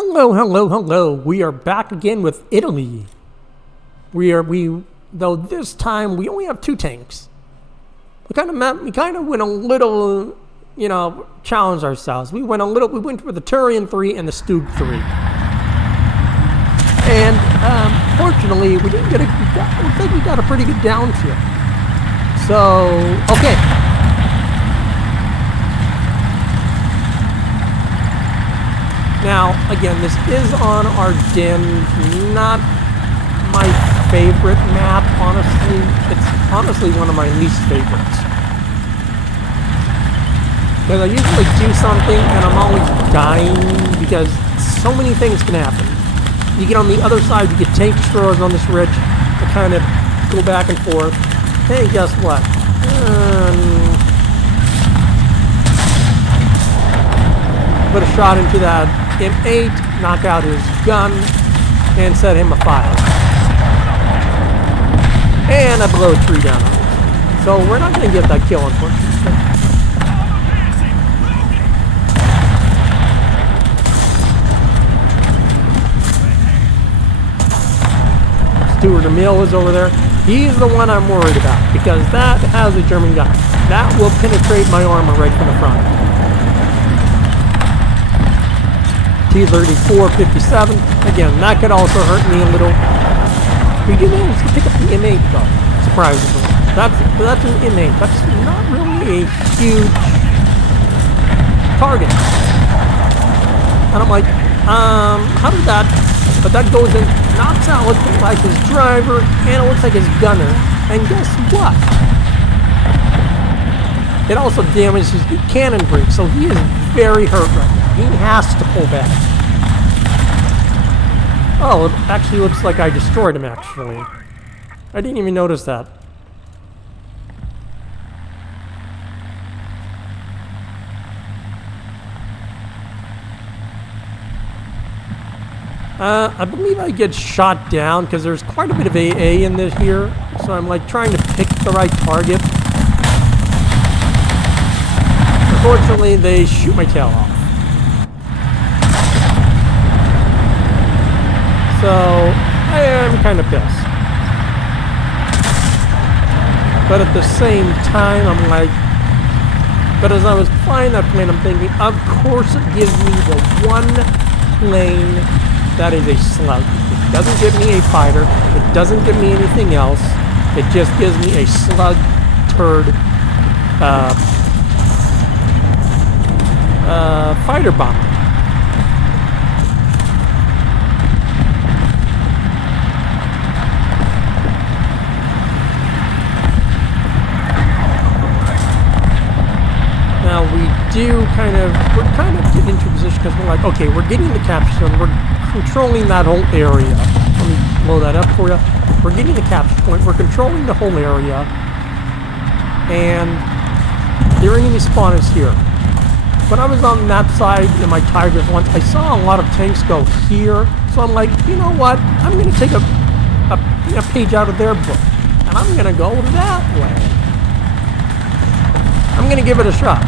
Hello, hello, hello. We are back again with Italy. Though this time we only have 2 tanks. We kind of went a little, challenged ourselves. We went for the Turian 3 and the Stug 3. And fortunately, we didn't get I think we got a pretty good down kill. So, okay. Now, again, this is on Ardennes, not my favorite map, honestly. It's honestly one of my least favorites. Because I usually do something and I'm always dying because so many things can happen. You get on the other side, you get tank destroyers on this ridge that kind of go back and forth. Hey, guess what? Put a shot into that M8, knock out his gun, and set him afire. And I blow a tree down on him. So we're not going to get that kill, unfortunately. Stuart Emil is over there. He's the one I'm worried about, because that has a German gun. That will penetrate my armor right from the front. T-34, 57. Again, that could also hurt me a little. We do manage to pick up the M8 though, surprisingly. That's an M8. That's not really a huge target. And I'm like, how did that? But that goes in, knocks out looks like his driver, and it looks like his gunner. And guess what? It also damages his cannon brake, so he is very hurt right now. He has to pull back. Oh, it actually looks like I destroyed him, actually. I didn't even notice that. I believe I get shot down because there's quite a bit of AA in this here. So I'm like trying to pick the right target. Unfortunately, they shoot my tail off. So, I am kind of pissed. But at the same time, I'm like... But as I was flying that plane, I'm thinking, of course it gives me the one plane that is a slug. It doesn't give me a fighter. It doesn't give me anything else. It just gives me a slug turd fighter bomber. Now we're kind of getting into a position because we're like, okay, we're getting the capture zone, we're controlling that whole area. Let me blow that up for you. We're getting the capture point, we're controlling the whole area, and their enemy spawn is here. When I was on that side in my Tigers once, I saw a lot of tanks go here, so I'm like, you know what, I'm going to take a page out of their book, and I'm going to go that way. I'm going to give it a shot.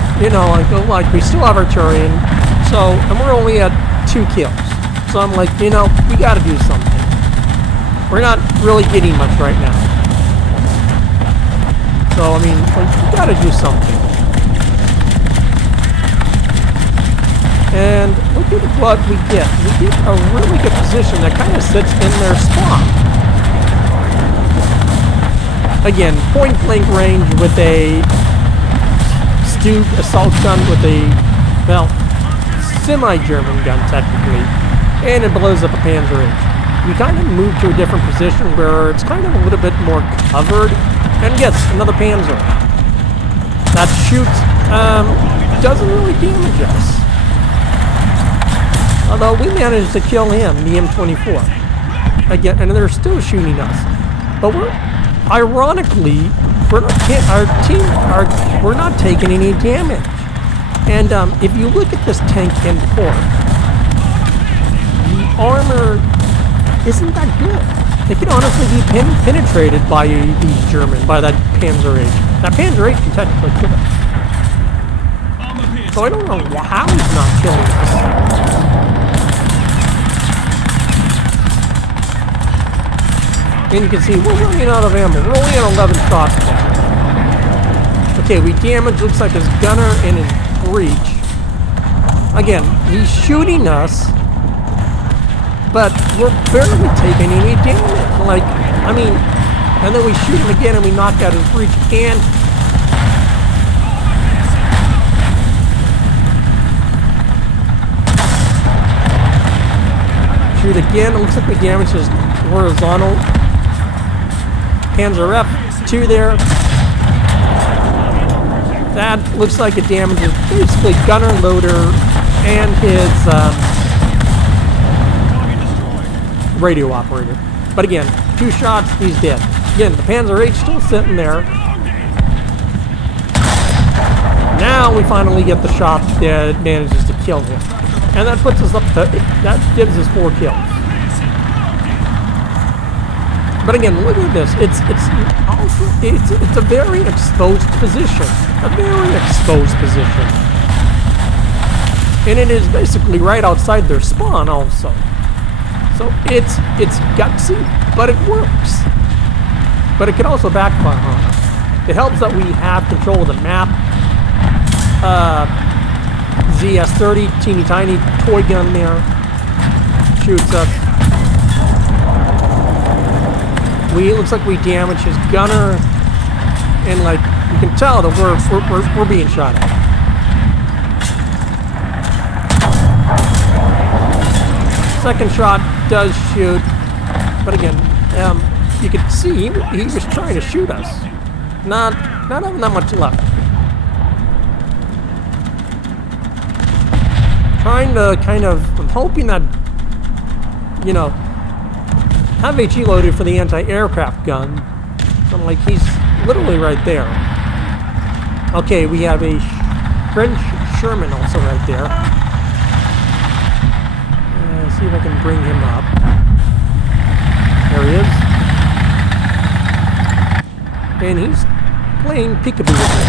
Like we still have Arturian, and we're only at 2 kills. So I'm like, we got to do something. We're not really getting much right now. So, we got to do something. And look at what we get. We get a really good position that kind of sits in their spawn. Again, point blank range with a Stug assault gun with a, semi-German gun technically, and it blows up a Panzer H. We kind of move to a different position where it's kind of a little bit more covered, and yes, another Panzer. That shoots, doesn't really damage us. Although we managed to kill him, the M24. Again, and they're still shooting us. But ironically, we're not taking any damage. And if you look at this tank in port, the armor isn't that good. It can honestly be penetrated by that Panzer H. That Panzer H can technically kill us. So I don't know how he's not killing us. And you can see we're running out of ammo. We're only at 11 shots now. Okay, we damaged, looks like his gunner and his breach. Again, he's shooting us, but we're barely taking any damage. Like, I mean, and then we shoot him again and we knock out his breach and... Shoot again, it looks like we damaged his horizontal. Panzer F2 there. That looks like it damages basically gunner, loader, and his radio operator. But again, 2 shots, he's dead. Again, the Panzer H still sitting there. Now we finally get the shot that manages to kill him. And that puts us up to, that gives us 4 kills. But again, look at this. It's a very exposed position. A very exposed position. And it is basically right outside their spawn also. So it's gutsy, but it works. But it can also backfire on us. It helps that we have control of the map. ZS-30, teeny tiny toy gun there. Shoots us. It looks like we damaged his gunner, and like you can tell that we're being shot at. Second shot does shoot, but again, you can see he was trying to shoot us. Not having that much luck. Trying to I'm hoping that, you know, have HE loaded for the anti-aircraft gun. So I'm like, he's literally right there. Okay, we have a French Sherman also right there. See if I can bring him up. There he is. And he's playing peekaboo with me.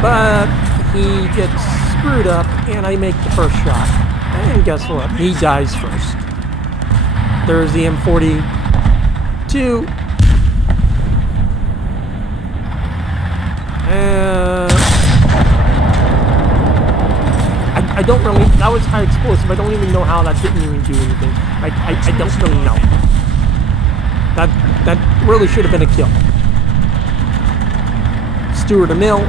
But he gets screwed up, and I make the first shot. And guess what? He dies first. There's the M42. I don't really... That was high explosive. I don't even know how that didn't even do anything. I don't really know. That really should have been a kill. Stewart a mill.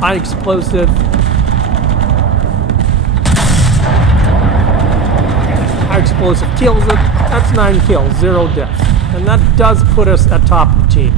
High explosive. High explosive kills it. That's 9 kills, 0 deaths. And that does put us at top of the team.